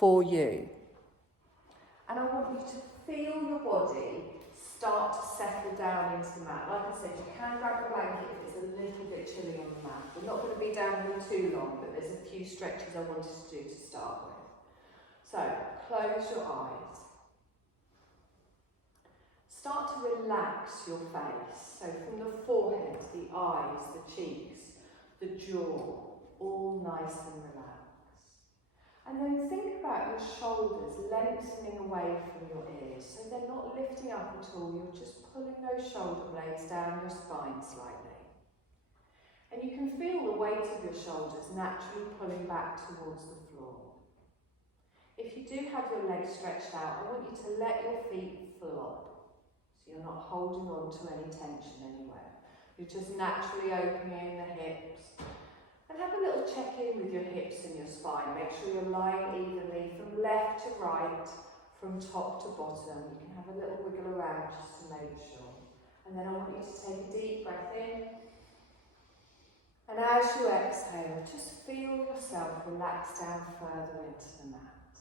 for you. And I want you to feel your body start to settle down into the mat. Like I said, you can grab a blanket if it's a little bit chilly on the mat. We're not going to be down here too long, but there's a few stretches I wanted to do to start with. So, close your eyes. Start to relax your face. So from the forehead, the eyes, the cheeks, the jaw, all nice and relaxed. And then think about your shoulders lengthening away from your ears, so they're not lifting up at all, you're just pulling those shoulder blades down your spine slightly. And you can feel the weight of your shoulders naturally pulling back towards the floor. If you do have your legs stretched out, I want you to let your feet flop, so you're not holding on to any tension anywhere. You're just naturally opening the hips. And have a little check-in with your hips and your spine. Make sure you're lying evenly from left to right, from top to bottom. You can have a little wiggle around just to make sure. And then I want you to take a deep breath in. And as you exhale, just feel yourself relax down further into the mat.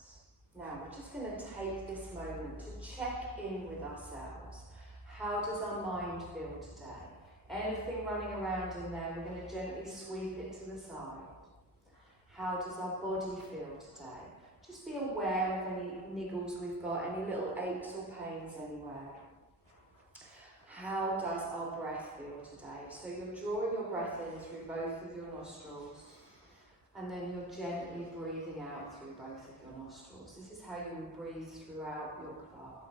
Now, we're just going to take this moment to check in with ourselves. How does our mind feel today? Anything running around in there, we're going to gently sweep it to the side. How does our body feel today? Just be aware of any niggles we've got, any little aches or pains anywhere. How does our breath feel today? So you're drawing your breath in through both of your nostrils, and then you're gently breathing out through both of your nostrils. This is how you would breathe throughout your class.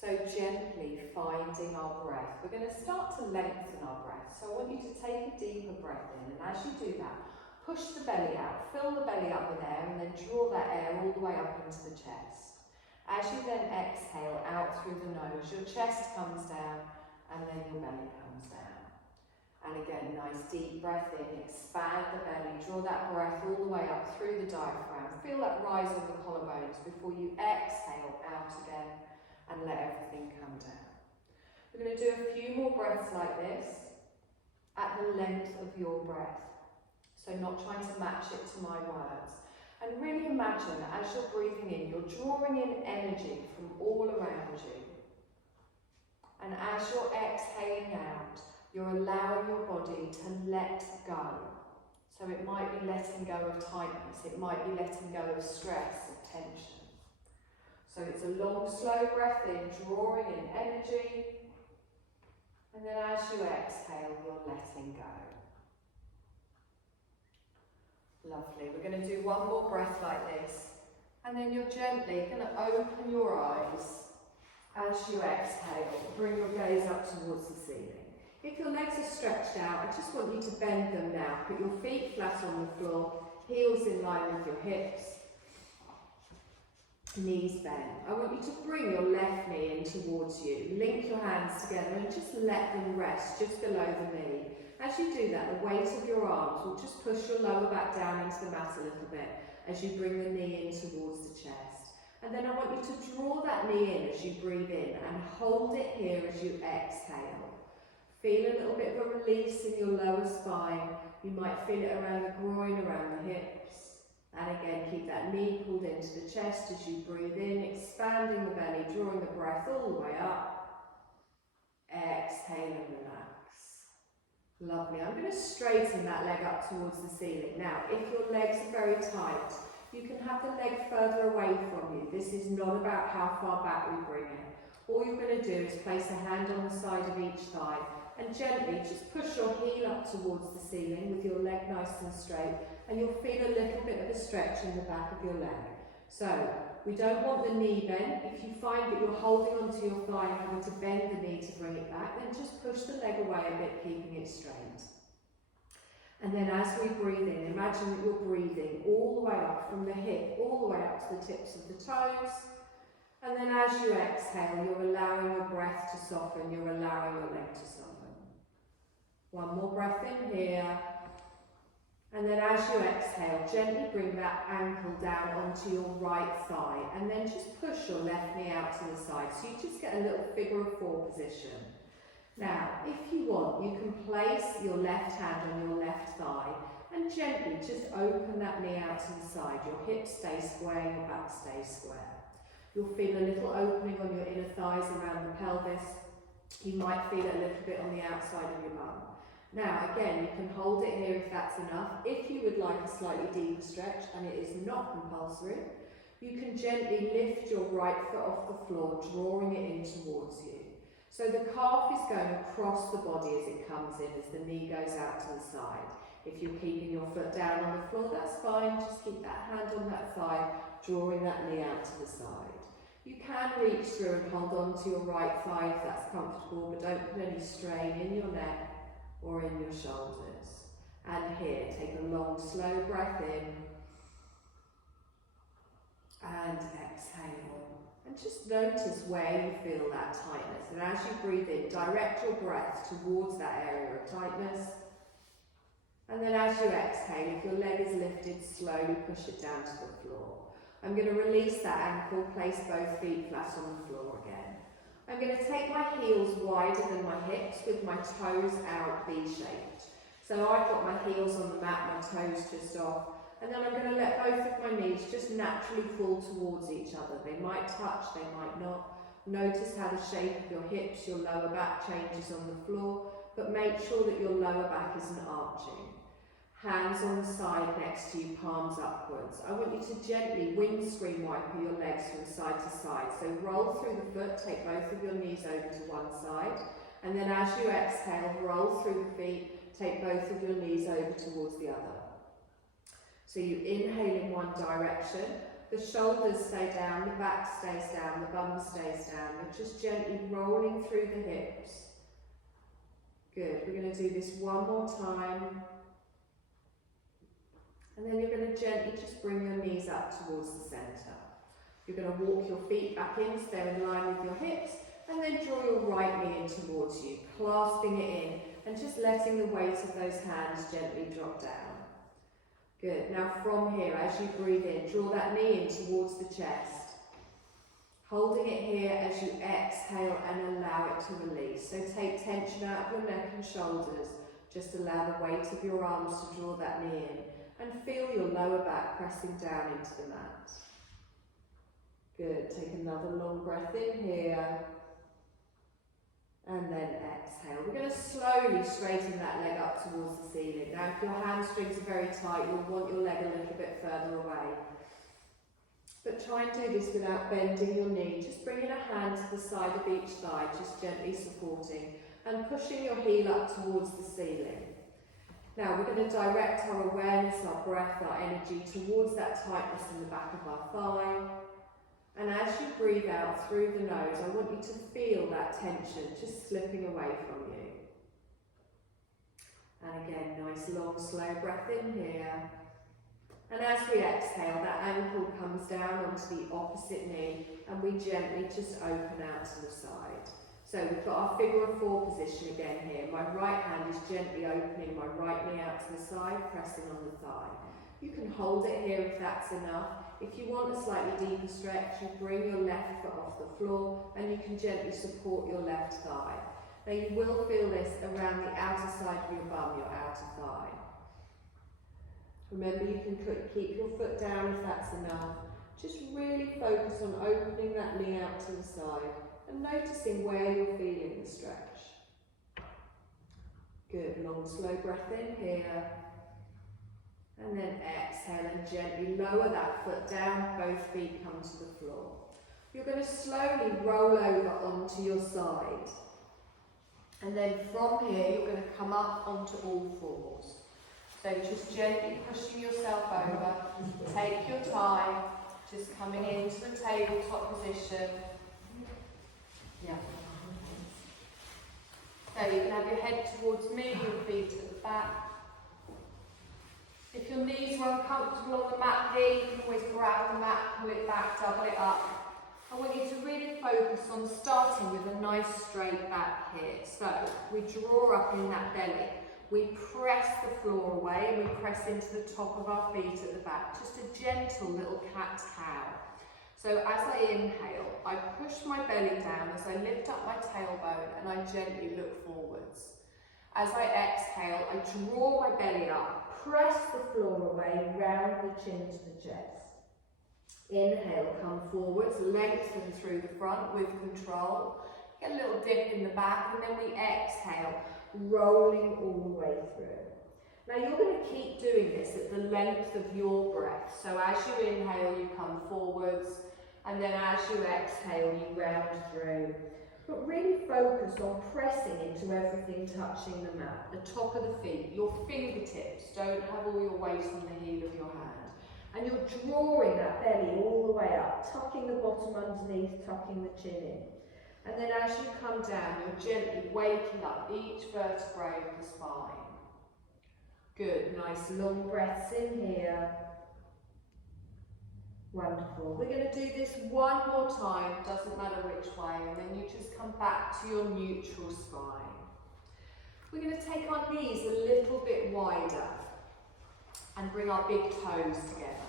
So gently finding our breath. We're going to start to lengthen our breath. So I want you to take a deeper breath in, and as you do that, push the belly out, fill the belly up with air, and then draw that air all the way up into the chest. As you then exhale out through the nose, your chest comes down, and then your belly comes down. And again, nice deep breath in, expand the belly, draw that breath all the way up through the diaphragm. Feel that rise on the collarbones before you exhale out again. And let everything come down. We're going to do a few more breaths like this at the length of your breath. So not trying to match it to my words. And really imagine that as you're breathing in, you're drawing in energy from all around you. And as you're exhaling out, you're allowing your body to let go. So it might be letting go of tightness, it might be letting go of stress, of tension. So it's a long, slow breath in, drawing in energy. And then as you exhale, you're letting go. Lovely. We're going to do one more breath like this. And then you're gently going to open your eyes as you exhale. Bring your gaze up towards the ceiling. If your legs are stretched out, I just want you to bend them now. Put your feet flat on the floor, heels in line with your hips. Knees bent. I want you to bring your left knee in towards you. Link your hands together and just let them rest just below the knee. As you do that, the weight of your arms will just push your lower back down into the mat a little bit as you bring the knee in towards the chest. And then I want you to draw that knee in as you breathe in and hold it here as you exhale. Feel a little bit of a release in your lower spine. You might feel it around the groin, around the hips. And again, keep that knee pulled into the chest as you breathe in, expanding the belly, drawing the breath all the way up. Exhale and relax. Lovely. I'm going to straighten that leg up towards the ceiling. Now, if your legs are very tight, you can have the leg further away from you. This is not about how far back we bring it. All you're going to do is place a hand on the side of each thigh and gently just push your heel up towards the ceiling with your leg nice and straight. And you'll feel a little bit of a stretch in the back of your leg. So, we don't want the knee bent. If you find that you're holding onto your thigh and having to bend the knee to bring it back, then just push the leg away a bit, keeping it straight. And then as we breathe in, imagine that you're breathing all the way up from the hip, all the way up to the tips of the toes. And then as you exhale, you're allowing your breath to soften, you're allowing your leg to soften. One more breath in here. And then as you exhale, gently bring that ankle down onto your right thigh and then just push your left knee out to the side. So you just get a little figure of four position. Now, if you want, you can place your left hand on your left thigh And gently just open that knee out to the side. Your hips stay square, your back stays square. You'll feel a little opening on your inner thighs around the pelvis. You might feel it a little bit on the outside of your bum. Now again, you can hold it here if that's enough. If you would like a slightly deeper stretch, and it is not compulsory, you can gently lift your right foot off the floor, drawing it in towards you. So the calf is going across the body as it comes in, as the knee goes out to the side. If you're keeping your foot down on the floor, that's fine. Just keep that hand on that thigh, drawing that knee out to the side. You can reach through and hold on to your right thigh if that's comfortable, but don't put any strain in your neck or in your shoulders. And here, take a long, slow breath in and exhale. And just notice where you feel that tightness. And as you breathe in, direct your breath towards that area of tightness. And then as you exhale, if your leg is lifted, slowly push it down to the floor. I'm going to release that ankle, place both feet flat on the floor again. I'm going to take my heels wider than my hips with my toes out V-shaped. So I've got my heels on the mat, my toes just off, and then I'm going to let both of my knees just naturally fall towards each other. They might touch, they might not. Notice how the shape of your hips, your lower back changes on the floor, but make sure that your lower back isn't arching. Hands on the side next to you, palms upwards. I want you to gently windscreen wiper your legs from side to side. So roll through the foot, take both of your knees over to one side. And then as you exhale, roll through the feet, take both of your knees over towards the other. So you inhale in one direction, the shoulders stay down, the back stays down, the bum stays down. You're just gently rolling through the hips. Good, we're going to do this one more time. And then you're going to gently just bring your knees up towards the centre. You're going to walk your feet back in so they're in line with your hips, and then draw your right knee in towards you, clasping it in and just letting the weight of those hands gently drop down. Good. Now from here, as you breathe in, draw that knee in towards the chest, holding it here as you exhale and allow it to release. So take tension out of your neck and shoulders, just allow the weight of your arms to draw that knee in. And feel your lower back pressing down into the mat. Good, take another long breath in here. And then exhale. We're going to slowly straighten that leg up towards the ceiling. Now if your hamstrings are very tight, you'll want your leg a little bit further away. But try and do this without bending your knee. Just bringing a hand to the side of each thigh, just gently supporting. And pushing your heel up towards the ceiling. Now we're going to direct our awareness, our breath, our energy towards that tightness in the back of our thigh. And as you breathe out through the nose, I want you to feel that tension just slipping away from you. And again, nice long slow breath in here. And as we exhale, that ankle comes down onto the opposite knee and we gently just open out to the side. So we've got our figure of four position again here. My right hand is gently opening my right knee out to the side, pressing on the thigh. You can hold it here if that's enough. If you want a slightly deeper stretch, you bring your left foot off the floor and you can gently support your left thigh. Now you will feel this around the outer side of your bum, your outer thigh. Remember, you can keep your foot down if that's enough. Just really focus on opening that knee out to the side. And noticing where you're feeling the stretch. Good, long slow breath in here. And then exhale and gently lower that foot down, both feet come to the floor. You're going to slowly roll over onto your side. And then from here, you're going to come up onto all fours. So just gently pushing yourself over, take your time, just coming into the tabletop position. Yeah. So you can have your head towards me, your feet at the back. If your knees were uncomfortable on the mat here, you can always grab the mat, pull it back, double it up. I want you to really focus on starting with a nice straight back here. So we draw up in that belly. We press the floor away and we press into the top of our feet at the back. Just a gentle little cat-cow. So as I inhale, I push my belly down as I lift up my tailbone and I gently look forwards. As I exhale, I draw my belly up, press the floor away, round the chin to the chest. Inhale, come forwards, lengthen through the front with control. Get a little dip in the back, and then we exhale, rolling all the way through. Now you're going to keep doing this at the length of your breath. So as you inhale, you come forwards, and then as you exhale, you round through. But really focus on pressing into everything touching the mat, the top of the feet, your fingertips. Don't have all your weight on the heel of your hand. And you're drawing that belly all the way up, tucking the bottom underneath, tucking the chin in. And then as you come down, you're gently waking up each vertebrae of the spine. Good, nice long breaths in here. Wonderful. We're going to do this one more time, doesn't matter which way, and then you just come back to your neutral spine. We're going to take our knees a little bit wider and bring our big toes together.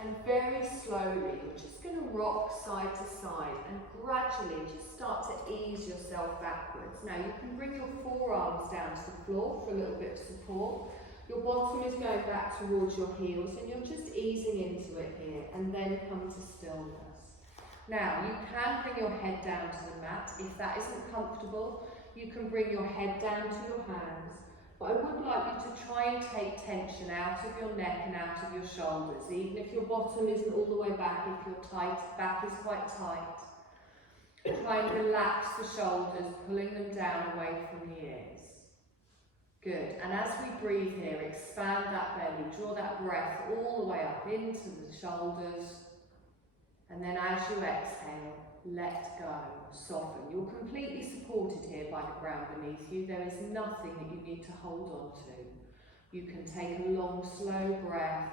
And very slowly, you're just going to rock side to side and gradually just start to ease yourself backwards. Now you can bring your forearms down to the floor for a little bit of support. Your bottom is going back towards your heels and you're just easing into it here and then come to stillness. Now you can bring your head down to the mat. If that isn't comfortable, you can bring your head down to your hands. But I would like you to try and take tension out of your neck and out of your shoulders, even if your bottom isn't all the way back, if your back is quite tight. Try and relax the shoulders, pulling them down away from the ears. Good, and as we breathe here, expand that belly, draw that breath all the way up into the shoulders, and then as you exhale, let go, soften. You're completely supported here by the ground beneath you. There is nothing that you need to hold on to. You can take a long, slow breath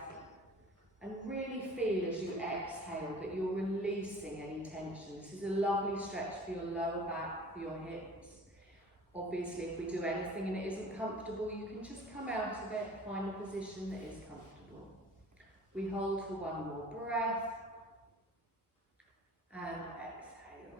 and really feel as you exhale that you're releasing any tension. This is a lovely stretch for your lower back, for your hips. Obviously, if we do anything and it isn't comfortable, you can just come out of it, find a position that is comfortable. We hold for one more breath and exhale.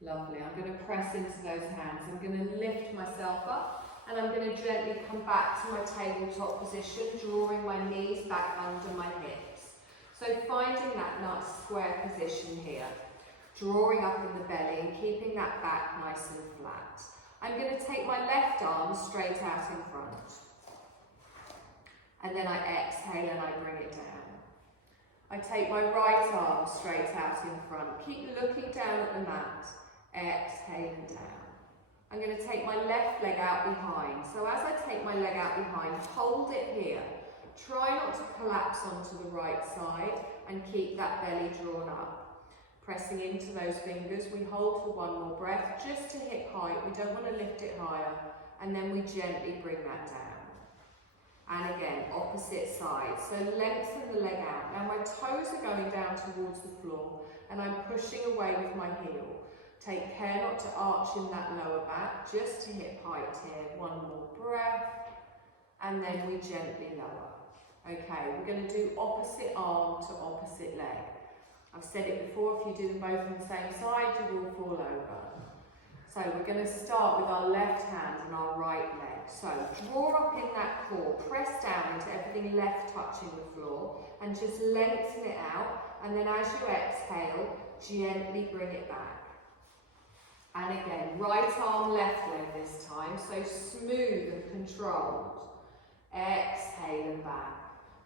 Lovely. I'm going to press into those hands. I'm going to lift myself up and I'm going to gently come back to my tabletop position, drawing my knees back under my hips. So finding that nice square position here. Drawing up in the belly and keeping that back nice and flat. I'm going to take my left arm straight out in front. And then I exhale and I bring it down. I take my right arm straight out in front. Keep looking down at the mat. Exhale and down. I'm going to take my left leg out behind. So as I take my leg out behind, hold it here. Try not to collapse onto the right side and keep that belly drawn up. Pressing into those fingers, we hold for one more breath, just to hip height. We don't want to lift it higher, and then we gently bring that down. And again, opposite side. So lengthen the leg out. Now my toes are going down towards the floor, and I'm pushing away with my heel. Take care not to arch in that lower back, just to hip height here. One more breath, and then we gently lower. Okay, we're going to do opposite arm to opposite leg. I've said it before, if you do them both on the same side, you will fall over. So we're going to start with our left hand and our right leg. So draw up in that core, press down into everything left touching the floor, and just lengthen it out. And then as you exhale, gently bring it back. And again, right arm, left leg this time, so smooth and controlled. Exhale and back.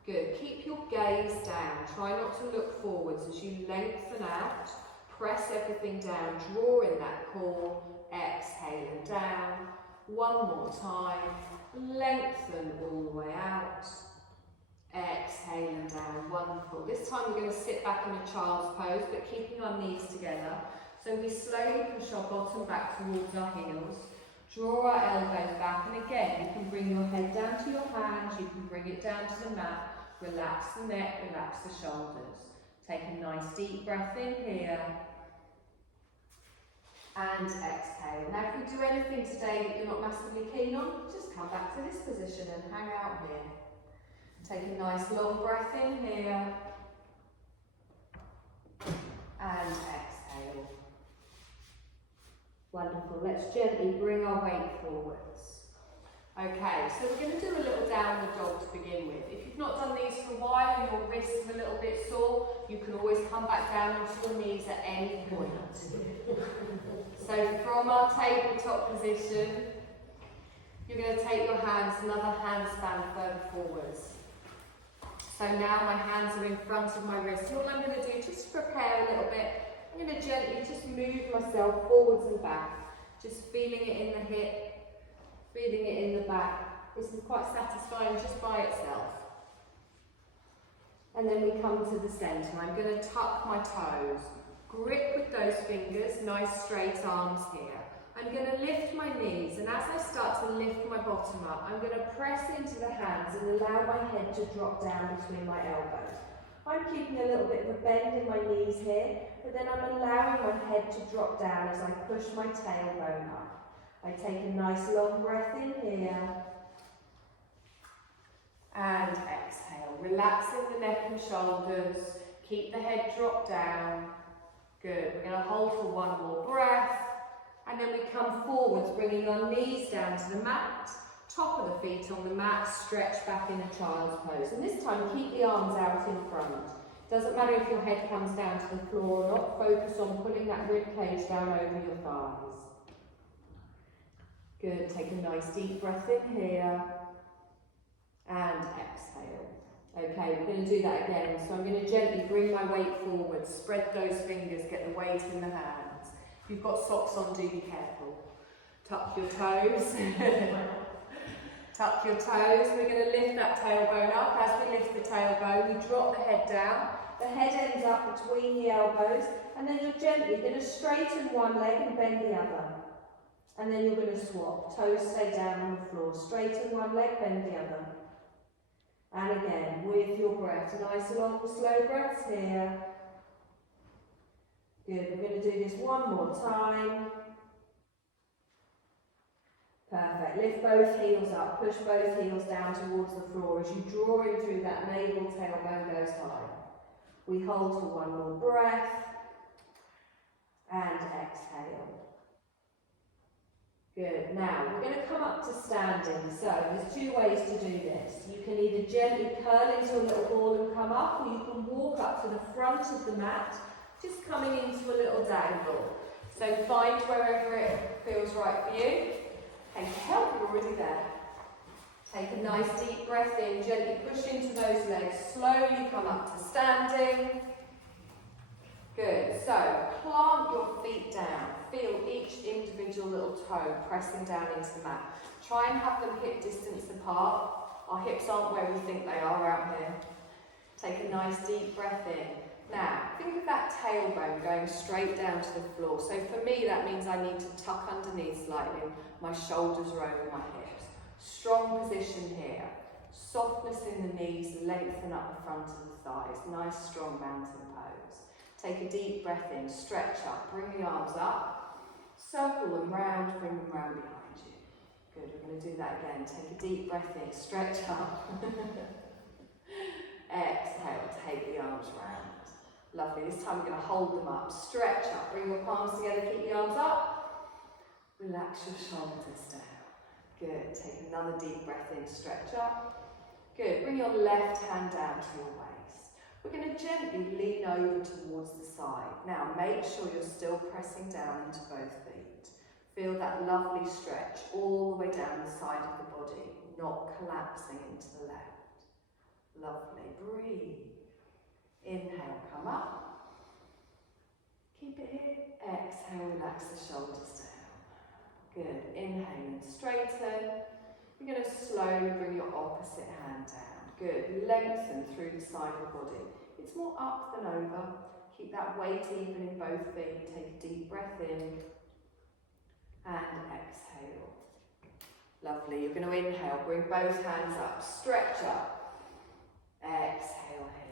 Good. Keep your gaze down. Try not to look forwards as you lengthen out. Press everything down. Draw in that core. Exhale and down. One more time. Lengthen all the way out. Exhale and down. Wonderful. This time we're going to sit back in a child's pose, but keeping our knees together. So we slowly push our bottom back towards our heels. Draw our elbows back, and again, you can bring your head down to your hands, you can bring it down to the mat, relax the neck, relax the shoulders. Take a nice deep breath in here, and exhale. Now if we do anything today that you're not massively keen on, just come back to this position and hang out here. Take a nice long breath in here, and exhale. Wonderful. Let's gently bring our weight forwards. Okay, so we're going to do a little downward dog to begin with. If you've not done these for a while and your wrists are a little bit sore, you can always come back down onto your knees at any point. So from our tabletop position, you're going to take your hands, another handspan further forwards. So now my hands are in front of my wrists. All I'm going to do, just to prepare a little bit, I'm going to gently just move myself forwards and back, just feeling it in the hip, feeling it in the back. This is quite satisfying just by itself. And then we come to the centre. I'm going to tuck my toes, grip with those fingers, nice straight arms here. I'm going to lift my knees, and as I start to lift my bottom up, I'm going to press into the hands and allow my head to drop down between my elbows. I'm keeping a little bit of a bend in my knees here, but then I'm allowing my head to drop down as I push my tailbone up. I take a nice long breath in here, and exhale, relaxing the neck and shoulders, keep the head drop down. Good, we're going to hold for one more breath. And then we come forwards, bringing our knees down to the mat, top of the feet on the mat, stretch back in a child's pose. And this time, keep the arms out in front. Doesn't matter if your head comes down to the floor or not, focus on pulling that rib cage down over your thighs. Good, take a nice deep breath in here, and exhale. Okay, we're going to do that again. So I'm going to gently bring my weight forward, spread those fingers, get the weight in the hands. If you've got socks on, do be careful. Tuck your toes. Tuck your toes. We're going to lift that tailbone up. As we lift the tailbone, we drop the head down. The head ends up between the elbows, and then you're gently going to straighten one leg and bend the other. And then you're going to swap. Toes stay down on the floor. Straighten one leg, bend the other. And again, with your breath. Nice long, slow breaths here. Good, we're going to do this one more time. Perfect. Lift both heels up, push both heels down towards the floor as you draw in through that navel, tailbone goes high. We hold for one more breath and exhale. Good. Now we're going to come up to standing. So there's two ways to do this. You can either gently curl into a little ball and come up, or you can walk up to the front of the mat, just coming into a little dangle. So find wherever it feels right for you. Take help, you're already there. Take a nice deep breath in, gently push into those legs, slowly come up to standing. Good, so plant your feet down, feel each individual little toe pressing down into the mat. Try and have them hip distance apart. Our hips aren't where we think they are out here. Take a nice deep breath in. Now, think of that tailbone going straight down to the floor. So for me, that means I need to tuck underneath slightly. My shoulders are over my hips. Strong position here. Softness in the knees, lengthen up the front of the thighs. Nice, strong mountain pose. Take a deep breath in, stretch up, bring the arms up. Circle them round, bring them round behind you. Good, we're going to do that again. Take a deep breath in, stretch up. Exhale, take the arms round. Lovely, this time we're going to hold them up, stretch up, bring your palms together, keep the arms up, relax your shoulders down. Good, take another deep breath in, stretch up. Good, bring your left hand down to your waist. We're going to gently lean over towards the side. Now make sure you're still pressing down into both feet. Feel that lovely stretch all the way down the side of the body, not collapsing into the left. Lovely, breathe. Inhale, come up. Keep it here. Exhale, relax the shoulders down. Good. Inhale and straighten. You're going to slowly bring your opposite hand down. Good. Lengthen through the side of the body. It's more up than over. Keep that weight even in both feet. Take a deep breath in and exhale. Lovely. You're going to inhale. Bring both hands up. Stretch up. Exhale here.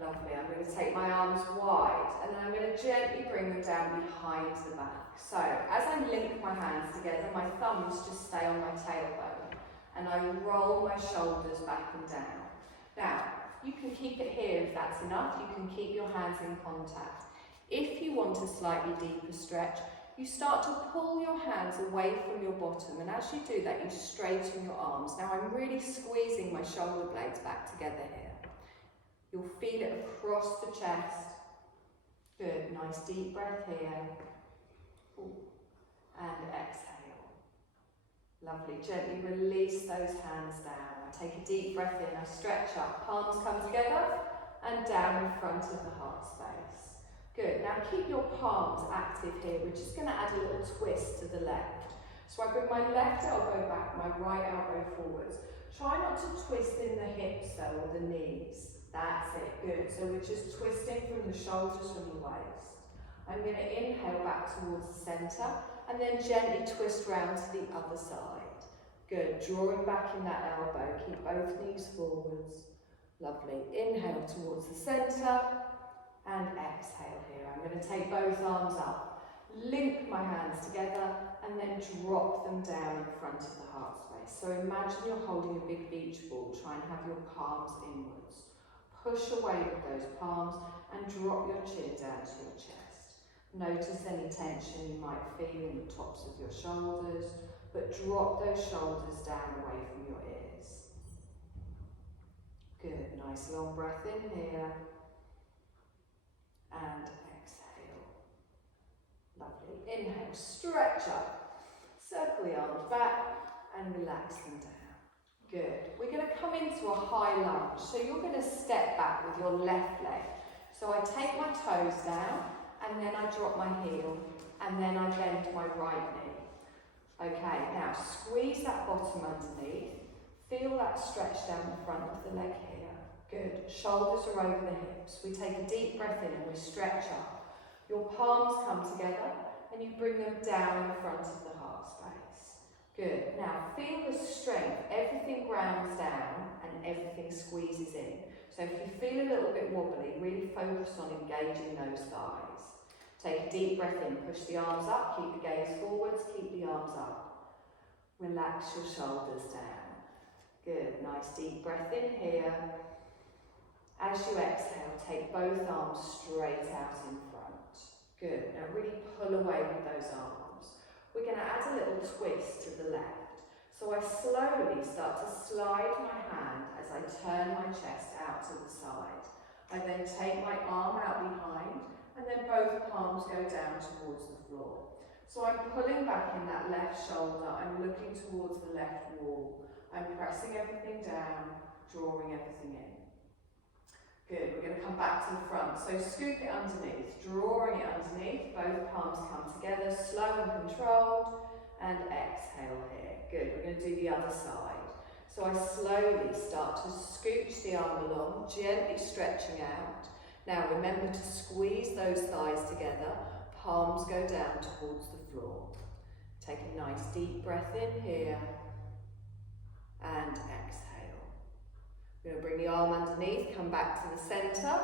Lovely, I'm going to take my arms wide and then I'm going to gently bring them down behind the back. So as I link my hands together, my thumbs just stay on my tailbone and I roll my shoulders back and down. Now, you can keep it here if that's enough. You can keep your hands in contact. If you want a slightly deeper stretch, you start to pull your hands away from your bottom, and as you do that, you straighten your arms. Now I'm really squeezing my shoulder blades back together here. You'll feel it across the chest. Good, nice deep breath here. Ooh. And exhale. Lovely, gently release those hands down. I take a deep breath in, I stretch up, palms come together and down in front of the heart space. Good, now keep your palms active here. We're just going to add a little twist to the left. So I bring my left elbow back, my right elbow forwards. Try not to twist in the hips though, or the knees. That's it, good. So we're just twisting from the shoulders from the waist. I'm going to inhale back towards the centre and then gently twist round to the other side. Good, drawing back in that elbow, keep both knees forwards. Lovely, inhale towards the centre and exhale here. I'm going to take both arms up, link my hands together and then drop them down in front of the heart space. So imagine you're holding a big beach ball, try and have your palms inwards. Push away with those palms and drop your chin down to your chest. Notice any tension you might feel in the tops of your shoulders, but drop those shoulders down away from your ears. Good, nice long breath in here. And exhale. Lovely. Inhale, stretch up. Circle the arms back and relax them down. Good. We're going to come into a high lunge. So you're going to step back with your left leg. So I take my toes down and then I drop my heel and then I bend my right knee. Okay, now squeeze that bottom underneath. Feel that stretch down the front of the leg here. Good. Shoulders are over the hips. We take a deep breath in and we stretch up. Your palms come together and you bring them down in front of the heart space. Good. Now feel the strength. Everything grounds down and everything squeezes in. So if you feel a little bit wobbly, really focus on engaging those thighs. Take a deep breath in. Push the arms up. Keep the gaze forwards. Keep the arms up. Relax your shoulders down. Good. Nice deep breath in here. As you exhale, take both arms straight out in front. Good. Now really pull away with those arms. We're going to add a little twist to the left. So I slowly start to slide my hand as I turn my chest out to the side. I then take my arm out behind and then both palms go down towards the floor. So I'm pulling back in that left shoulder. I'm looking towards the left wall. I'm pressing everything down, drawing everything in. Good, we're going to come back to the front. So scoop it underneath, drawing it underneath, both palms come together, slow and controlled, and exhale here. Good, we're going to do the other side. So I slowly start to scooch the arm along, gently stretching out. Now remember to squeeze those thighs together, palms go down towards the floor. Take a nice deep breath in here, and exhale. We're going to bring the arm underneath, come back to the centre.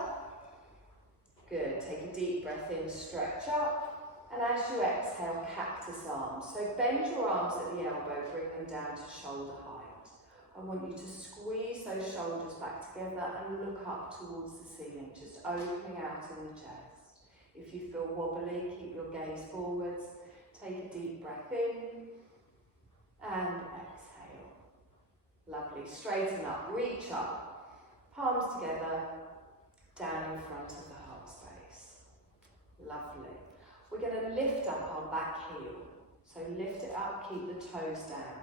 Good, take a deep breath in, stretch up. And as you exhale, cactus arms. So bend your arms at the elbow, bring them down to shoulder height. I want you to squeeze those shoulders back together and look up towards the ceiling, just opening out in the chest. If you feel wobbly, keep your gaze forwards. Take a deep breath in and exhale. Lovely, straighten up, reach up, palms together, down in front of the heart space. Lovely. We're going to lift up our back heel. So lift it up, keep the toes down.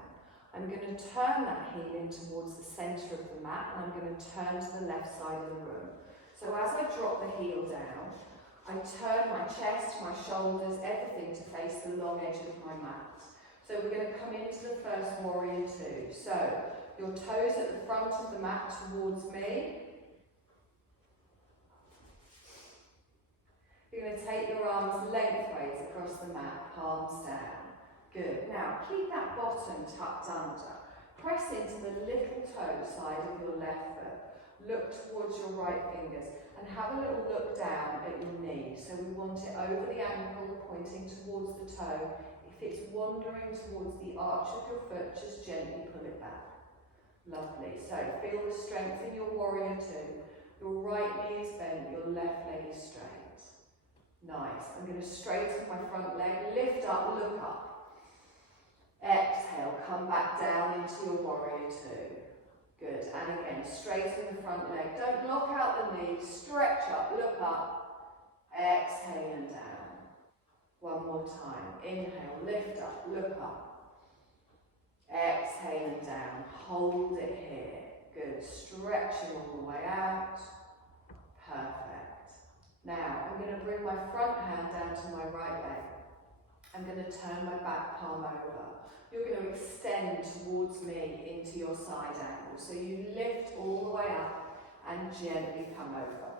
I'm going to turn that heel in towards the centre of the mat and I'm going to turn to the left side of the room. So as I drop the heel down, I turn my chest, my shoulders, everything to face the long edge of my mat. So we're going to come into the first warrior two. So your toes at the front of the mat towards me. You're going to take your arms lengthways across the mat, palms down. Good. Now keep that bottom tucked under. Press into the little toe side of your left foot. Look towards your right fingers and have a little look down at your knee. So we want it over the ankle, pointing towards the toe. If it's wandering towards the arch of your foot, just gently pull it back. Lovely. So feel the strength in your warrior two. Your right knee is bent, your left leg is straight. Nice. I'm going to straighten my front leg, lift up, look up. Exhale, come back down into your warrior two. Good. And again, straighten the front leg. Don't lock out the knees. Stretch up, look up. Exhale and down. One more time. Inhale, lift up, look up. Exhale and down. Hold it here. Good. Stretching all the way out. Perfect. Now, I'm going to bring my front hand down to my right leg. I'm going to turn my back palm over. You're going to extend towards me into your side angle. So you lift all the way up and gently come over.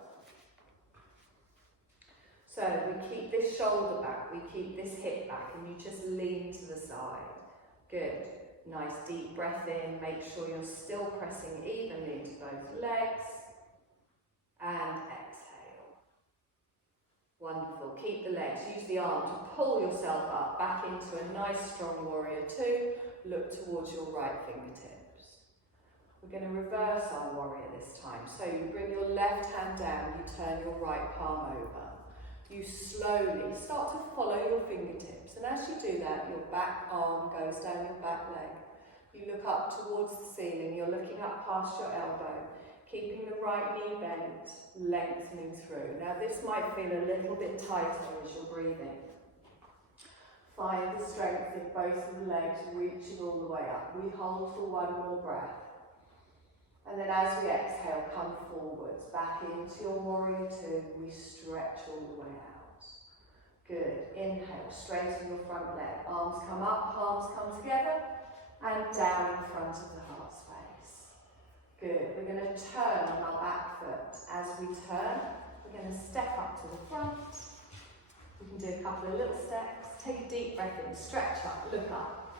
So we keep this shoulder back, we keep this hip back, and you just lean to the side. Good. Nice deep breath in. Make sure you're still pressing evenly into both legs. And exhale. Wonderful. Keep the legs. Use the arm to pull yourself up, back into a nice strong warrior two. Look towards your right fingertips. We're going to reverse our warrior this time. So you bring your left hand down, you turn your right palm over. You slowly start to follow your fingertips, and as you do that, your back arm goes down your back leg. You look up towards the ceiling, you're looking up past your elbow, keeping the right knee bent, lengthening through. Now this might feel a little bit tighter as you're breathing. Find the strength of both of the legs reaching all the way up. We hold for one more breath. And then as we exhale, come forwards, back into your warrior two. We stretch all the way out. Good. Inhale, straighten your front leg. Arms come up, palms come together, and down in front of the heart space. Good. We're going to turn on our back foot. As we turn, we're going to step up to the front. We can do a couple of little steps. Take a deep breath in, stretch up, look up.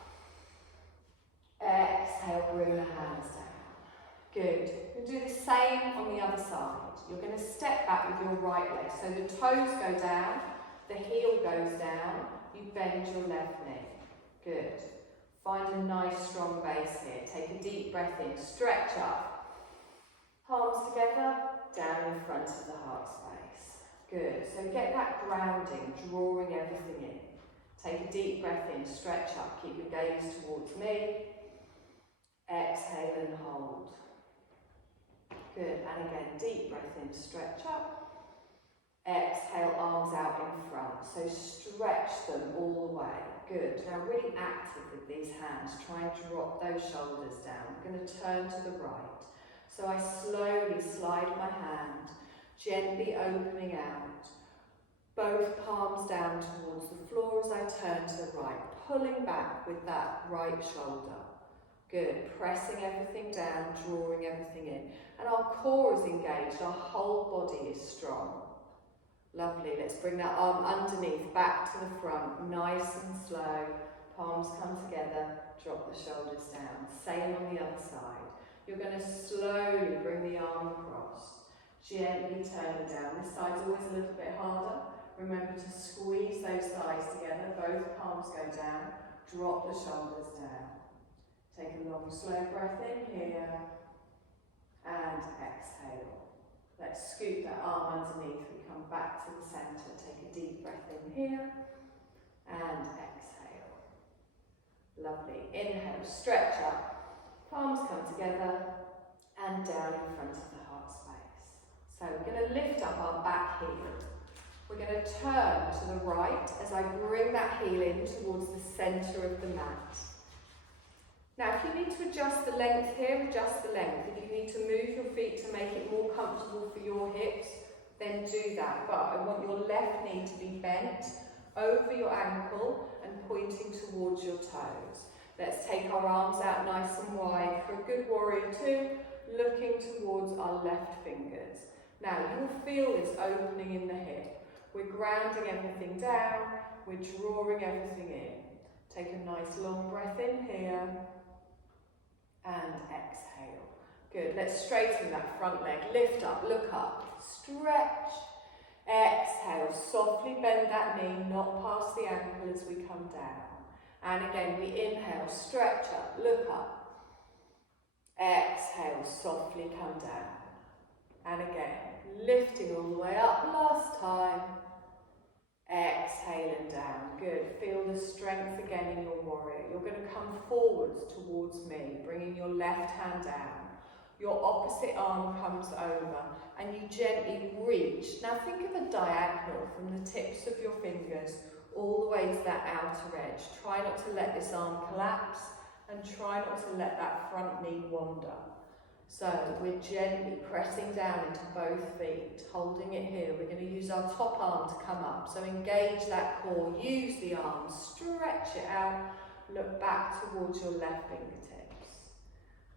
Exhale, bring the hands down. Good. We'll do the same on the other side. You're going to step back with your right leg. So the toes go down, the heel goes down, you bend your left knee. Good. Find a nice strong base here. Take a deep breath in, stretch up. Palms together, down in front of the heart space. Good. So get that grounding, drawing everything in. Take a deep breath in, stretch up, keep your gaze towards me. Exhale and hold. Good, and again, deep breath in, stretch up. Exhale, arms out in front. So stretch them all the way. Good, now really active with these hands. Try and drop those shoulders down. I'm going to turn to the right. So I slowly slide my hand, gently opening out. Both palms down towards the floor as I turn to the right. Pulling back with that right shoulder. Good, pressing everything down, drawing everything in. And our core is engaged, our whole body is strong. Lovely, let's bring that arm underneath, back to the front, nice and slow. Palms come together, drop the shoulders down. Same on the other side. You're going to slowly bring the arm across. Gently turn it down. This side's always a little bit harder. Remember to squeeze those thighs together, both palms go down, drop the shoulders down. Take a long, slow breath in here, and exhale. Let's scoop that arm underneath, we come back to the centre. Take a deep breath in here, and exhale. Lovely. Inhale, stretch up, palms come together, and down in front of the heart space. So we're going to lift up our back heel. We're going to turn to the right as I bring that heel in towards the centre of the mat. Now, if you need to adjust the length here, adjust the length. If you need to move your feet to make it more comfortable for your hips, then do that. But I want your left knee to be bent over your ankle and pointing towards your toes. Let's take our arms out nice and wide for a good warrior two, looking towards our left fingers. Now, you'll feel this opening in the hip. We're grounding everything down, we're drawing everything in. Take a nice long breath in here. And exhale. Good, let's straighten that front leg. Lift up, look up, stretch. Exhale, softly bend that knee, not past the ankle as we come down. And again, we inhale, stretch up, look up. Exhale, softly come down. And again, lifting all the way up, last time. down. Good. Feel the strength again in your warrior. You're going to come forwards towards me, bringing your left hand down. Your opposite arm comes over and you gently reach. Now think of a diagonal from the tips of your fingers all the way to that outer edge. Try not to let this arm collapse and try not to let that front knee wander. So we're gently pressing down into both feet, holding it here. We're going to use our top arm to come up. So engage that core, use the arm, stretch it out, look back towards your left fingertips.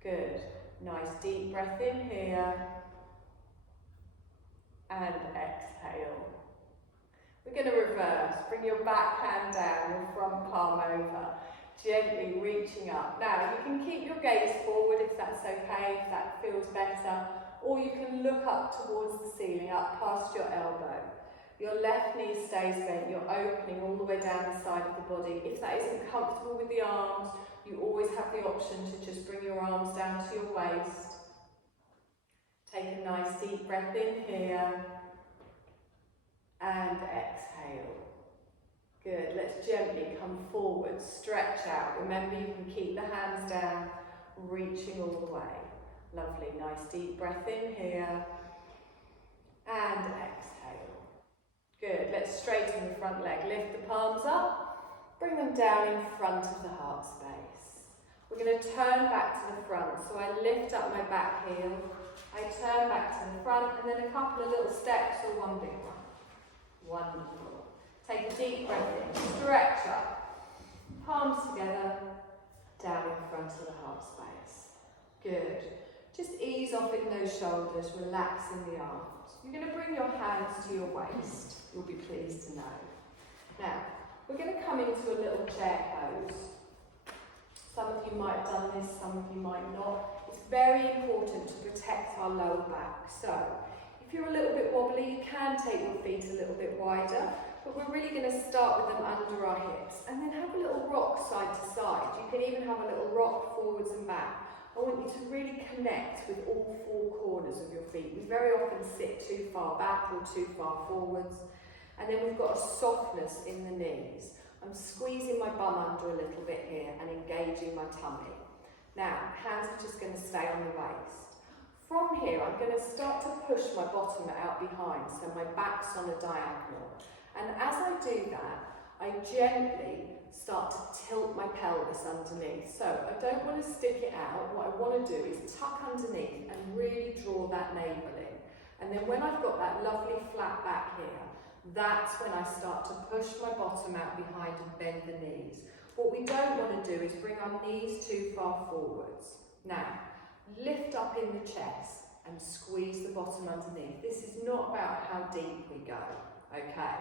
Good. Nice deep breath in here. And exhale. We're going to reverse. Bring your back hand down, your front palm over. Gently reaching up. Now you can keep your gaze forward if that's okay, if that feels better, or you can look up towards the ceiling, up past your elbow. Your left knee stays bent, you're opening all the way down the side of the body. If that isn't comfortable with the arms, you always have the option to just bring your arms down to your waist. Take a nice deep breath in here and exhale. Good, let's gently come forward, stretch out. Remember you can keep the hands down, reaching all the way. Lovely, nice deep breath in here and exhale. Good, let's straighten the front leg. Lift the palms up, bring them down in front of the heart space. We're going to turn back to the front. So I lift up my back heel, I turn back to the front and then a couple of little steps or one big one. Wonderful. Take a deep breath in, stretch up, palms together, down in front of the heart space. Good. Just ease off in those shoulders, relaxing the arms. You're going to bring your hands to your waist, you'll be pleased to know. Now, we're going to come into a little chair pose. Some of you might have done this, some of you might not. It's very important to protect our lower back. So, if you're a little bit wobbly, you can take your feet a little bit wider. But we're really going to start with them under our hips and then have a little rock side to side. You can even have a little rock forwards and back. I want you to really connect with all four corners of your feet. We very often sit too far back or too far forwards. And then we've got a softness in the knees. I'm squeezing my bum under a little bit here and engaging my tummy. Now, hands are just going to stay on the waist. From here, I'm going to start to push my bottom out behind, so my back's on a diagonal. And as I do that, I gently start to tilt my pelvis underneath. So I don't want to stick it out. What I want to do is tuck underneath and really draw that navel in. And then when I've got that lovely flat back here, that's when I start to push my bottom out behind and bend the knees. What we don't want to do is bring our knees too far forwards. Now, lift up in the chest and squeeze the bottom underneath. This is not about how deep we go, okay?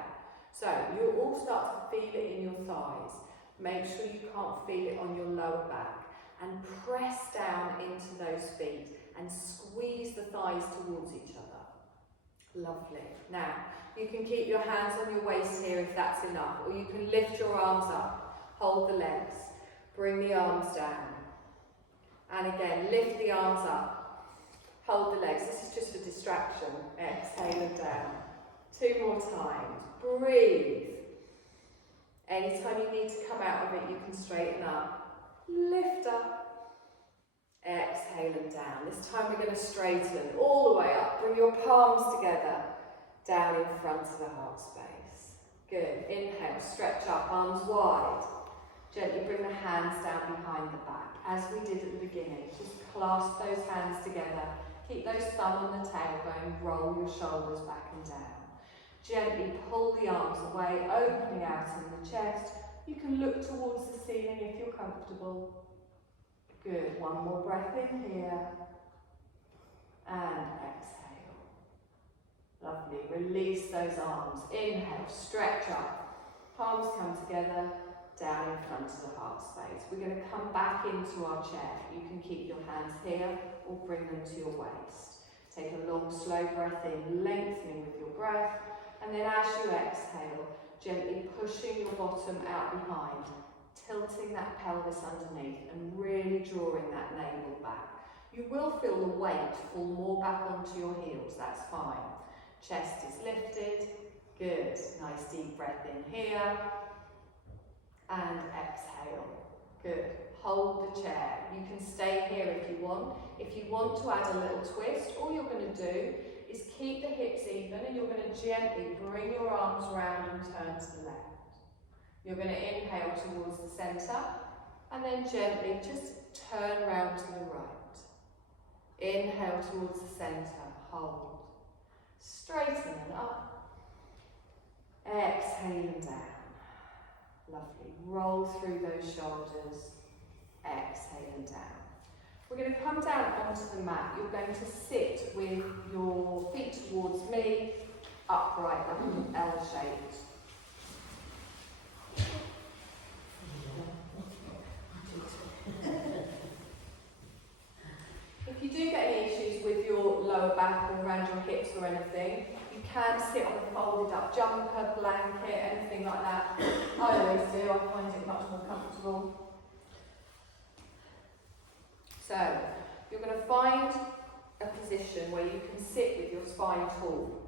So you'll all start to feel it in your thighs. Make sure you can't feel it on your lower back. And press down into those feet and squeeze the thighs towards each other. Lovely. Now, you can keep your hands on your waist here if that's enough, or you can lift your arms up, hold the legs, bring the arms down. And again, lift the arms up, hold the legs. This is just a distraction. Exhale and down. 2 more times. Breathe. Anytime you need to come out of it, you can straighten up. Lift up. Exhale and down. This time we're going to straighten all the way up. Bring your palms together, down in front of the heart space. Good. Inhale, stretch up, arms wide. Gently bring the hands down behind the back, as we did at the beginning. Just clasp those hands together. Keep those thumb on the tailbone, roll your shoulders back and down. Gently pull the arms away, opening out in the chest. You can look towards the ceiling if you're comfortable. Good, one more breath in here. And exhale. Lovely, release those arms. Inhale, stretch up. Palms come together, down in front of the heart space. We're going to come back into our chair. You can keep your hands here or bring them to your waist. Take a long, slow breath in, lengthening with your breath. And then as you exhale, gently pushing your bottom out behind, tilting that pelvis underneath and really drawing that navel back. You will feel the weight fall more back onto your heels, that's fine. Chest is lifted, Good. Nice deep breath in here. And exhale. Good. Hold the chair. You can stay here if you want. If you want to add a little twist, all you're going to do is keep the hips even, and you're going to gently bring your arms round and turn to the left. You're going to inhale towards the centre, and then gently just turn round to the right. Inhale towards the centre, hold. Straighten and up. Exhale and down. Lovely. Roll through those shoulders. Exhale and down. We're going to come down onto the mat. You're going to sit with your feet towards me, upright, like an L-shaped. If you do get any issues with your lower back or around your hips or anything, you can sit on a folded up jumper, blanket, anything like that. I always do, I find it much more comfortable. So, you're going to find a position where you can sit with your spine tall.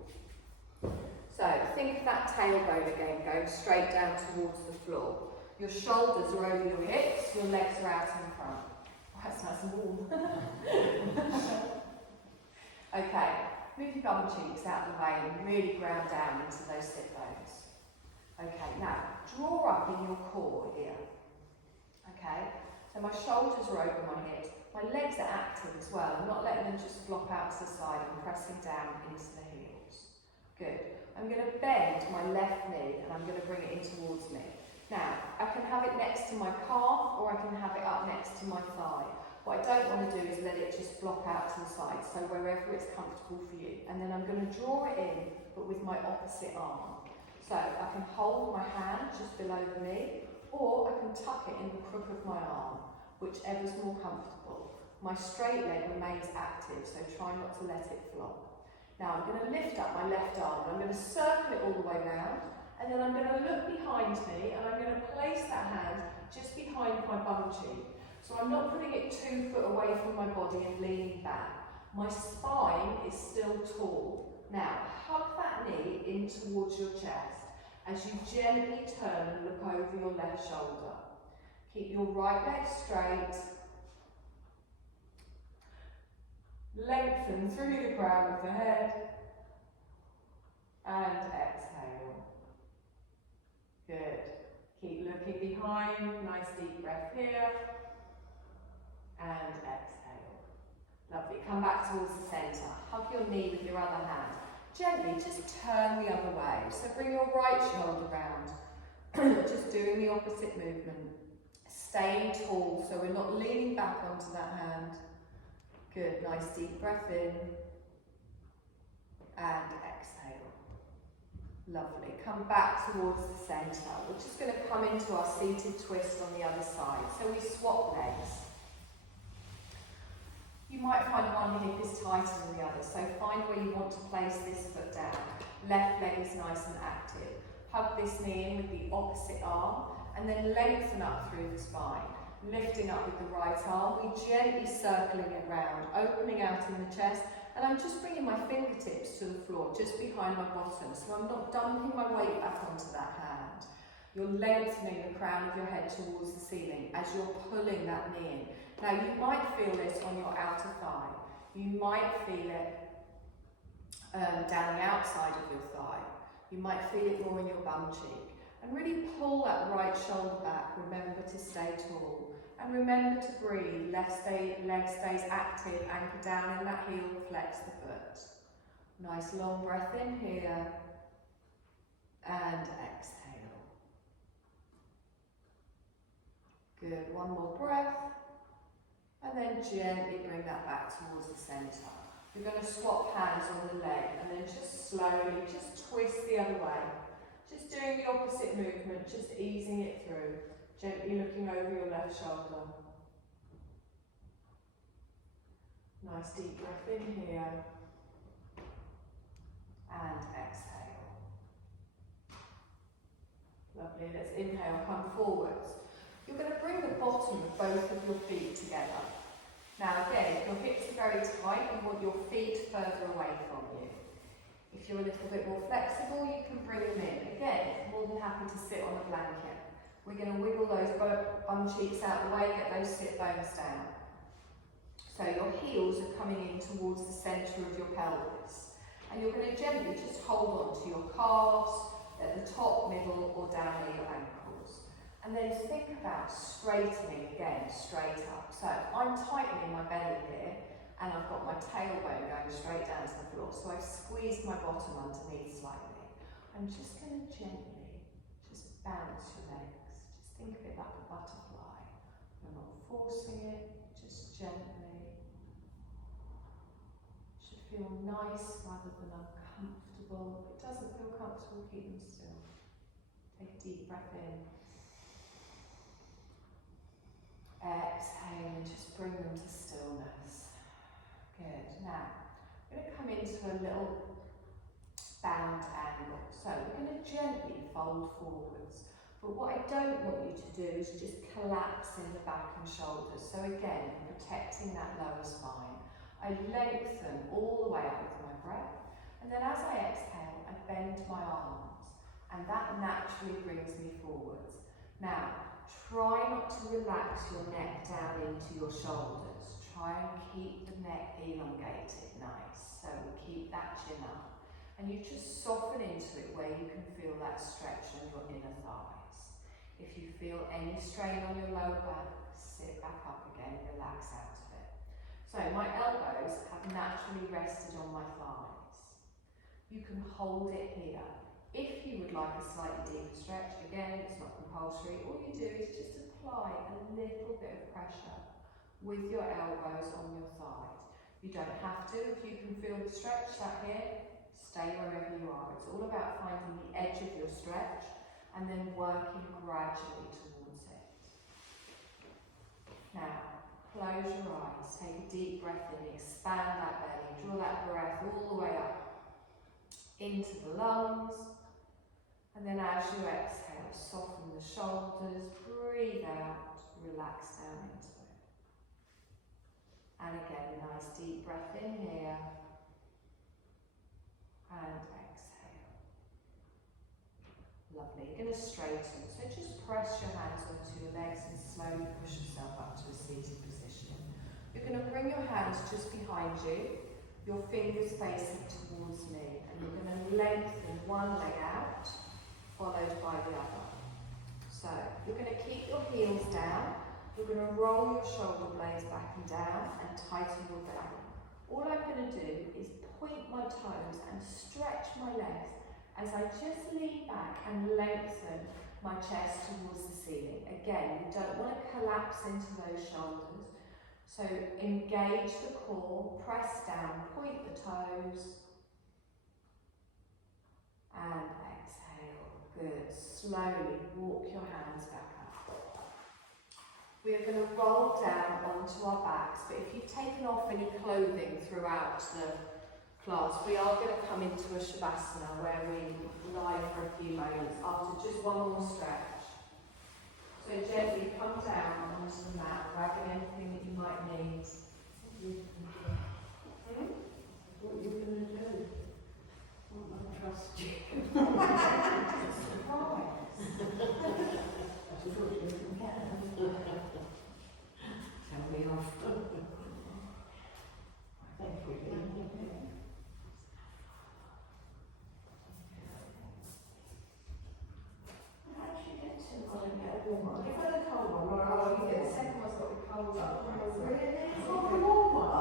So, think of that tailbone again, going straight down towards the floor. Your shoulders are over your hips, your legs are out in front. Oh, that's nice and warm. Okay, move your bum cheeks out of the way and really ground down into those sit bones. Okay, now, draw up in your core here. Okay, so my shoulders are over my hips. My legs are active as well. I'm not letting them just flop out to the side. I'm pressing down into the heels. Good. I'm going to bend my left knee and I'm going to bring it in towards me. Now, I can have it next to my calf or I can have it up next to my thigh. What I don't want to do is let it just flop out to the side, so wherever it's comfortable for you. And then I'm going to draw it in, but with my opposite arm. So I can hold my hand just below the knee, or I can tuck it in the crook of my arm, whichever's more comfortable. My straight leg remains active, so try not to let it flop. Now I'm going to lift up my left arm, and I'm going to circle it all the way round, and then I'm going to look behind me, and I'm going to place that hand just behind my bum cheek. So I'm not putting it 2 foot away from my body and leaning back. My spine is still tall. Now, hug that knee in towards your chest as you gently turn and look over your left shoulder. Keep your right leg straight. Lengthen through the crown of the head. And exhale. Good. Keep looking behind. Nice deep breath here. And exhale. Lovely. Come back towards the centre. Hug your knee with your other hand. Gently just turn the other way. So bring your right shoulder round. Just doing the opposite movement. Staying tall so we're not leaning back onto that hand. Good. Nice deep breath in. And exhale. Lovely. Come back towards the centre. We're just going to come into our seated twist on the other side. So we swap legs. You might find one hip is tighter than the other, so find where you want to place this foot down. Left leg is nice and active. Hug this knee in with the opposite arm, and then lengthen up through the spine. Lifting up with the right arm, we gently circling it round, opening out in the chest, and I'm just bringing my fingertips to the floor, just behind my bottom, so I'm not dumping my weight back onto that hand. You're lengthening the crown of your head towards the ceiling as you're pulling that knee in. Now you might feel this on your outer thigh. You might feel it down the outside of your thigh. You might feel it more in your bum cheek. And really pull that right shoulder back. Remember to stay tall. And remember to breathe. Left leg stays active. Anchor down in that heel. Flex the foot. Nice long breath in here. And exhale. Good. One more breath. And then gently bring that back towards the centre. You're going to swap hands on the leg and then just slowly, just twist the other way. Just doing the opposite movement, just easing it through. Gently looking over your left shoulder. Nice deep breath in here. And exhale. Lovely, let's inhale, come forwards. You're going to bring the bottom of both of your feet together. Now again, if your hips are very tight, you want your feet further away from you. If you're a little bit more flexible, you can bring them in. Again, more than happy to sit on a blanket. We're going to wiggle those bum cheeks out the way, get those sit bones down. So your heels are coming in towards the centre of your pelvis. And you're going to gently just hold on to your calves at the top, middle, or down near your ankles. And then think about straightening again, straight up. So I'm tightening my belly here, and I've got my tailbone going straight down to the floor. So I've squeezed my bottom underneath slightly. I'm just going to gently just bounce your legs. Just think of it like a butterfly. You're not forcing it, just gently. Should feel nice rather than uncomfortable. If it doesn't feel comfortable, keep them still. Take a deep breath in. Exhale and just bring them to stillness. Good. Now, we're going to come into a little bound angle. So we're going to gently fold forwards. But what I don't want you to do is just collapse in the back and shoulders. So again, protecting that lower spine. I lengthen all the way up with my breath. And then as I exhale, I bend my arms. And that naturally brings me forwards. Now, try not to relax your neck down into your shoulders. Try and keep the neck elongated, nice. So we keep that chin up. And you just soften into it where you can feel that stretch on your inner thighs. If you feel any strain on your lower back, sit back up again, relax out of it. So my elbows have naturally rested on my thighs. You can hold it here. If you would like a slightly deeper stretch, again, it's not compulsory. All you do is just apply a little bit of pressure with your elbows on your thighs. You don't have to. If you can feel the stretch out here, stay wherever you are. It's all about finding the edge of your stretch and then working gradually towards it. Now, close your eyes. Take a deep breath in. Expand that belly. Draw that breath all the way up into the lungs. And then as you exhale, soften the shoulders, breathe out, relax down into it. And again, nice deep breath in here. And exhale. Lovely. You're going to straighten. So just press your hands onto your legs and slowly push yourself up to a seated position. You're going to bring your hands just behind you, your fingers facing towards me. And you're going to lengthen one leg out, followed by the other. So you're going to keep your heels down, you're going to roll your shoulder blades back and down and tighten your belly. All I'm going to do is point my toes and stretch my legs as I just lean back and lengthen my chest towards the ceiling. Again, you don't want to collapse into those shoulders. So engage the core, press down, point the toes, and exhale. Good. Slowly walk your hands back up. We are going to roll down onto our backs, but if you've taken off any clothing throughout the class, we are going to come into a Shavasana where we lie for a few moments after just one more stretch. So gently come down onto the mat, grabbing anything that you might need. What are you going to do? I trust you. Tell me off. Thank you. How did you get to? I don't get a warm one. Give her the cold one. Oh, you get the second one's got to be cold. Oh, really? It's not the warm one. Oh.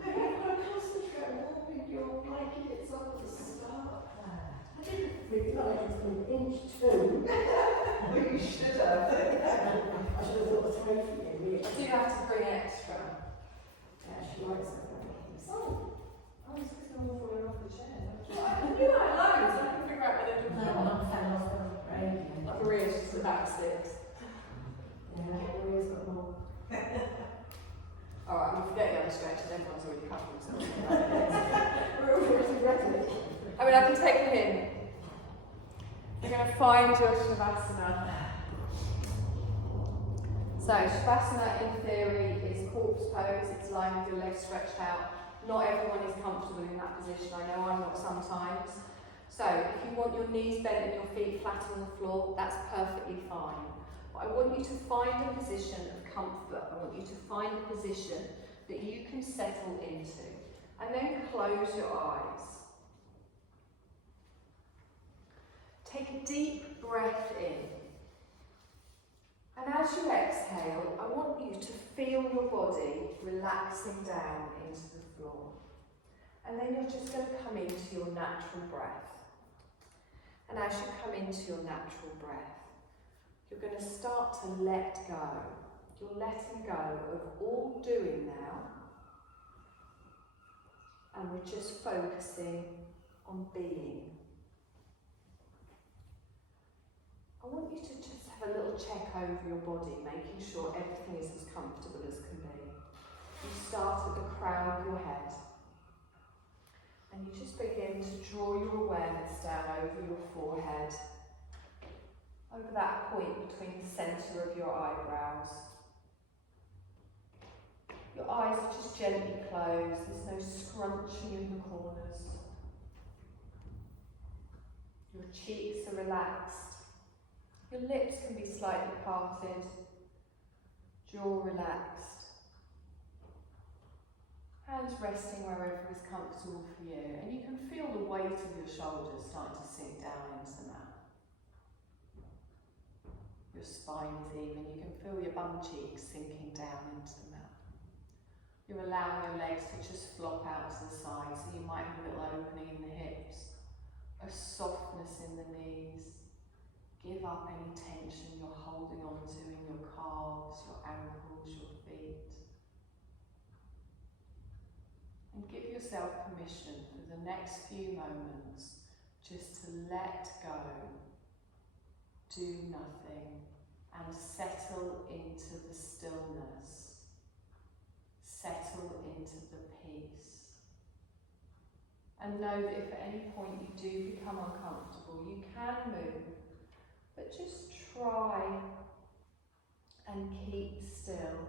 No, you've got to concentrate on warming your blanket. It's on the start. I didn't realise it was an inch too. Well, you should have. I should have thought it was for you. Do you have to bring extra? Yeah, she likes it. Oh, I was just going to fall off the chair. I knew I had loads. I couldn't figure out whether to No, put I'm fan off the radio. Like Maria's just about 6. Yeah, Maria's got more. Alright, we forget the other stretches, everyone's already covered themselves. We're already ready. I mean, I can take a hint. You're going to find your Shavasana. So, Shavasana in theory is corpse pose, it's lying with your legs stretched out. Not everyone is comfortable in that position. I know I'm not sometimes. So if you want your knees bent and your feet flat on the floor, that's perfectly fine. But I want you to find a position of comfort. I want you to find a position that you can settle into. And then close your eyes. Take a deep breath in. And as you exhale, I want you to feel your body relaxing down into the floor. And then you're just going to come into your natural breath. And as you come into your natural breath, you're going to start to let go. You're letting go of all doing now. And we're just focusing on being. I want you to just have a little check over your body, making sure everything is as comfortable as can be. You start at the crown of your head. And you just begin to draw your awareness down over your forehead, over that point between the centre of your eyebrows. Your eyes are just gently closed, there's no scrunching in the corners. Your cheeks are relaxed. Your lips can be slightly parted, jaw relaxed. Hands resting wherever is comfortable for you, and you can feel the weight of your shoulders starting to sink down into the mat. Your spine is even, you can feel your bum cheeks sinking down into the mat. You're allowing your legs to just flop out to the side, so you might have a little opening in the hips, a softness in the knees. Give up any tension you're holding on to in your calves, your ankles, your feet. And give yourself permission for the next few moments just to let go, do nothing, and settle into the stillness. Settle into the peace. And know that if at any point you do become uncomfortable, you can move. But just try and keep still.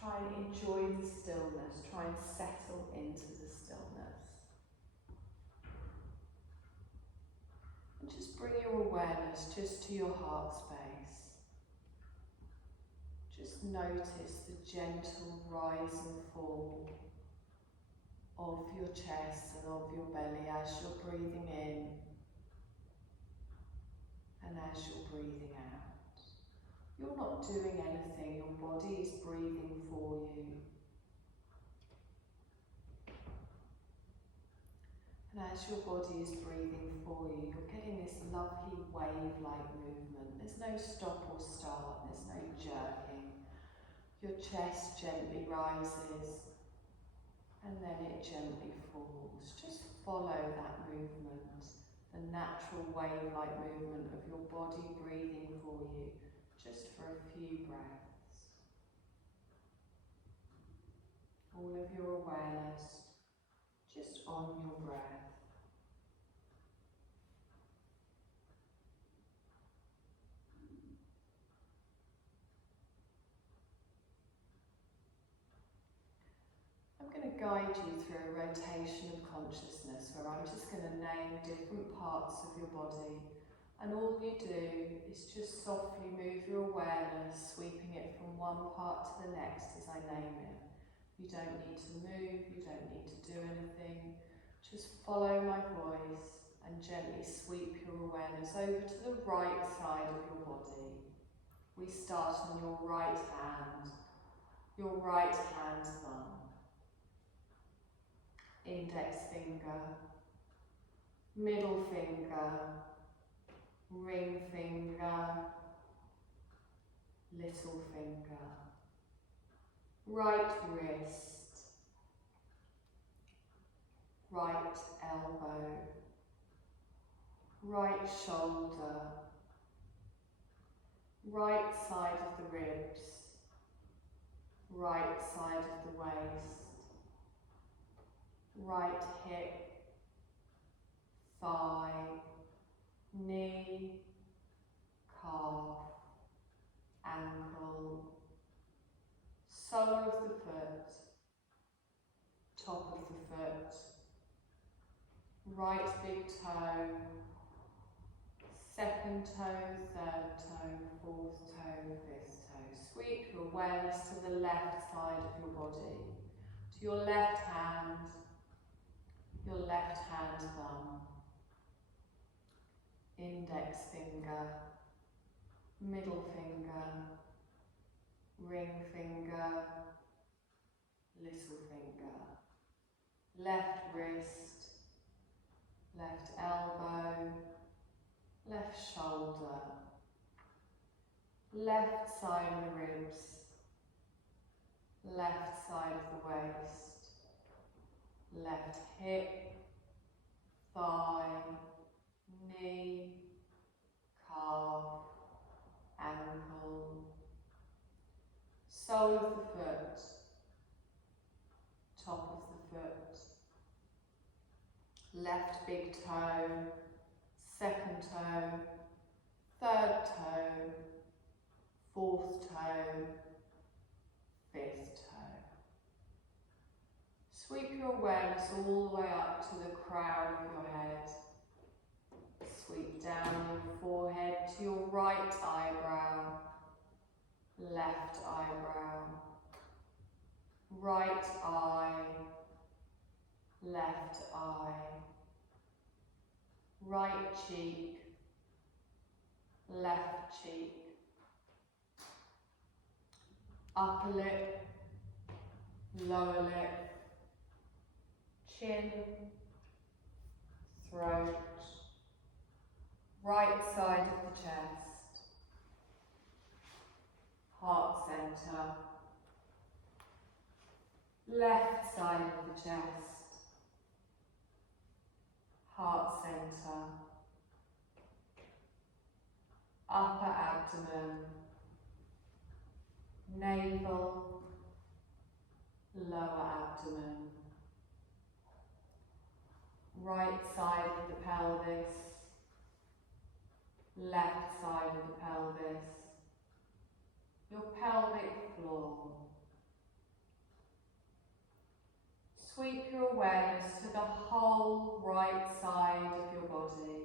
Try and enjoy the stillness. Try and settle into the stillness. And just bring your awareness just to your heart space. Just notice the gentle rise and fall of your chest and of your belly as you're breathing in. And as you're breathing out, you're not doing anything, your body is breathing for you. And as your body is breathing for you, you're getting this lovely wave-like movement. There's no stop or start, there's no jerking. Your chest gently rises and then it gently falls. Just follow that movement. The natural wave-like movement of your body breathing for you, just for a few breaths. All of your awareness just on your breath. I'm going to guide you through a rotation of consciousness where I'm just going to name different parts of your body, and all you do is just softly move your awareness, sweeping it from one part to the next as I name it. You don't need to move, you don't need to do anything, just follow my voice and gently sweep your awareness over to the right side of your body. We start on your right hand thumb. Index finger, middle finger, ring finger, little finger, right wrist, right elbow, right shoulder, right side of the ribs, right side of the waist, right hip, thigh, knee, calf, ankle, sole of the foot, top of the foot, right big toe, second toe, third toe, fourth toe, fifth toe. Sweep your awareness to the left side of your body, to your left hand thumb, index finger, middle finger, ring finger, little finger, left wrist, left elbow, left shoulder, left side of the ribs, left side of the waist, left hip, thigh, knee, calf, ankle, sole of the foot, top of the foot, left big toe, second toe, third toe, fourth toe, fifth toe. Sweep your awareness all the way up to the crown of your head. Sweep down your forehead to your right eyebrow, left eyebrow, right eye, left eye, right cheek, left cheek, upper lip, lower lip, chin, throat, right side of the chest, heart centre, left side of the chest, heart centre, upper abdomen, navel, lower abdomen, right side of the pelvis, left side of the pelvis, your pelvic floor. Sweep your awareness to the whole right side of your body,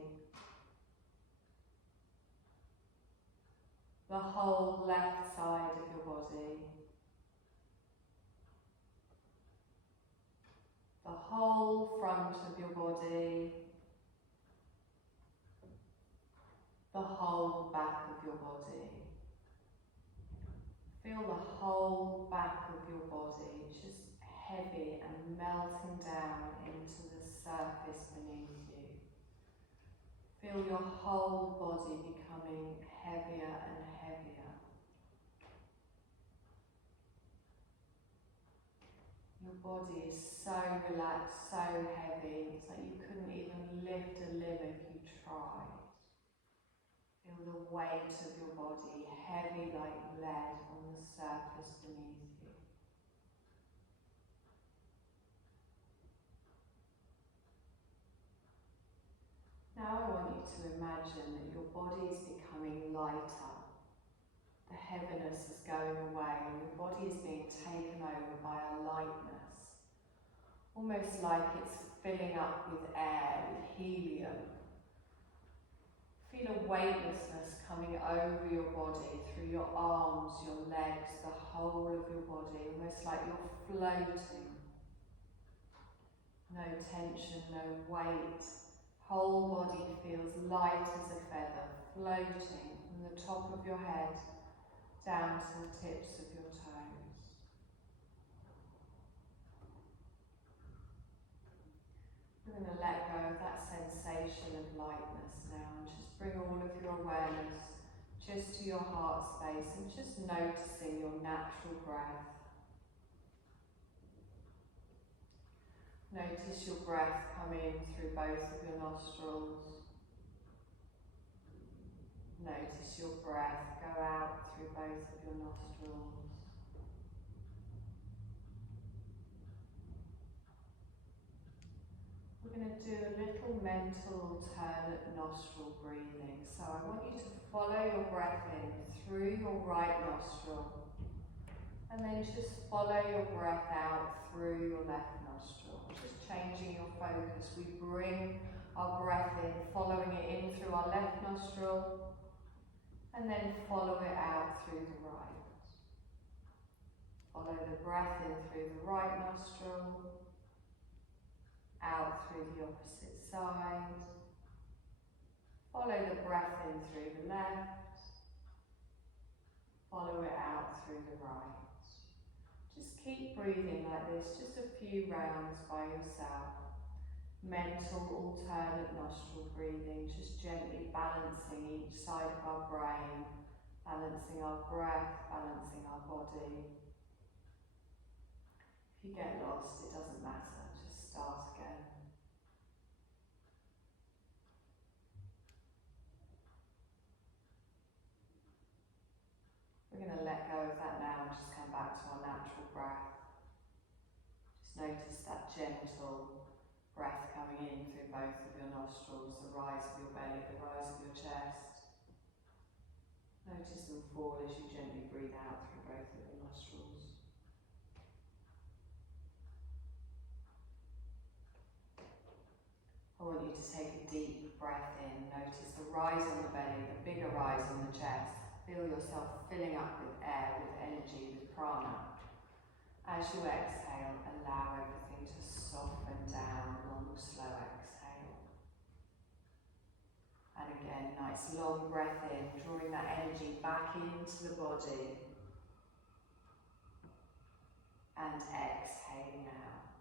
the whole left side of your body, the whole front of your body, the whole back of your body. Feel the whole back of your body just heavy and melting down into the surface beneath you. Feel your whole body becoming heavier and heavier. Your body is so relaxed, so heavy, it's like you couldn't even lift a limb if you tried. Feel the weight of your body heavy like lead on the surface beneath you. Now I want you to imagine that your body is becoming lighter. The heaviness is going away and your body is being taken over by a lightness. Almost like it's filling up with air, with helium. Feel a weightlessness coming over your body, through your arms, your legs, the whole of your body, almost like you're floating. No tension, no weight. Whole body feels light as a feather, floating from the top of your head down to the tips of your toes. We're going to let go of that sensation of lightness now and just bring all of your awareness just to your heart space and just noticing your natural breath. Notice your breath come in through both of your nostrils. Notice your breath go out through both of your nostrils. We're going to do a little mental alternate nostril breathing. So I want you to follow your breath in through your right nostril and then just follow your breath out through your left nostril. Just changing your focus. We bring our breath in, following it in through our left nostril, and then follow it out through the right. Follow the breath in through the right nostril, out through the opposite side. Follow the breath in through the left, follow it out through the right. Just keep breathing like this, just a few rounds by yourself. Mental alternate nostril breathing, just gently balancing each side of our brain, balancing our breath, balancing our body. If you get lost, it doesn't matter, just start again. We're going to let go of that now and just come back to our natural breath. Just notice that gentle breath coming in through both of your nostrils, the rise of your belly, the rise of your chest. Notice them fall as you gently breathe out through both of your nostrils. I want you to take a deep breath in. Notice the rise on the belly, the bigger rise on the chest. Feel yourself filling up with air, with energy, with prana. As you exhale, allow everything to soften down, long, slow exhale. And again, nice long breath in, drawing that energy back into the body. And exhaling out.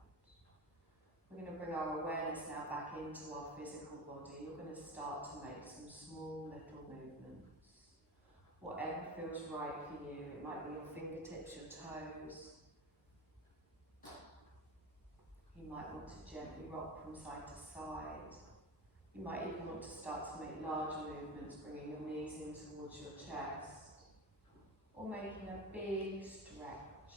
We're going to bring our awareness now back into our physical body. You're going to start to make some small little movements. Whatever feels right for you. It might be your fingertips, your toes. You might want to gently rock from side to side. You might even want to start to make larger movements, bringing your knees in towards your chest. Or making a big stretch.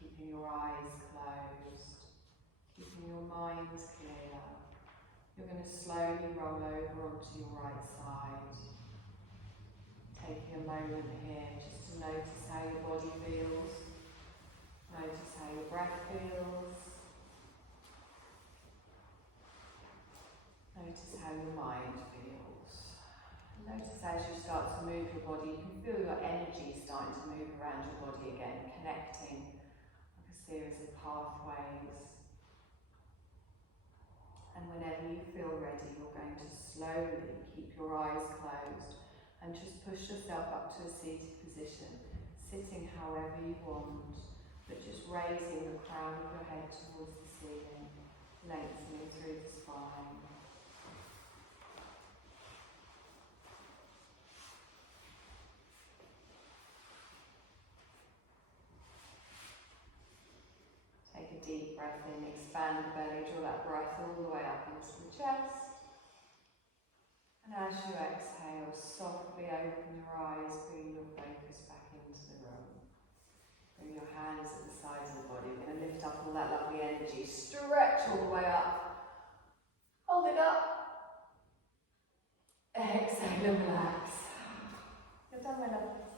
Keeping your eyes closed. Keeping your mind clear. You're going to slowly roll over onto your right side. Taking a moment here just to notice how your body feels. Notice how your breath feels. Notice how your mind feels. Notice as you start to move your body, you can feel your energy starting to move around your body again, connecting like a series of pathways. And whenever you feel ready, you're going to slowly keep your eyes closed and just push yourself up to a seated position, sitting however you want, but just raising the crown of your head towards the ceiling, lengthening through the spine. Take a deep breath in, expand the belly, draw that breath all the way up into the chest. And as you exhale, softly open your eyes, bring your focus back into the room. Bring your hands at the sides of the body. We're going to lift up all that lovely energy, stretch all the way up. Hold it up. Exhale and relax. You're done, my love.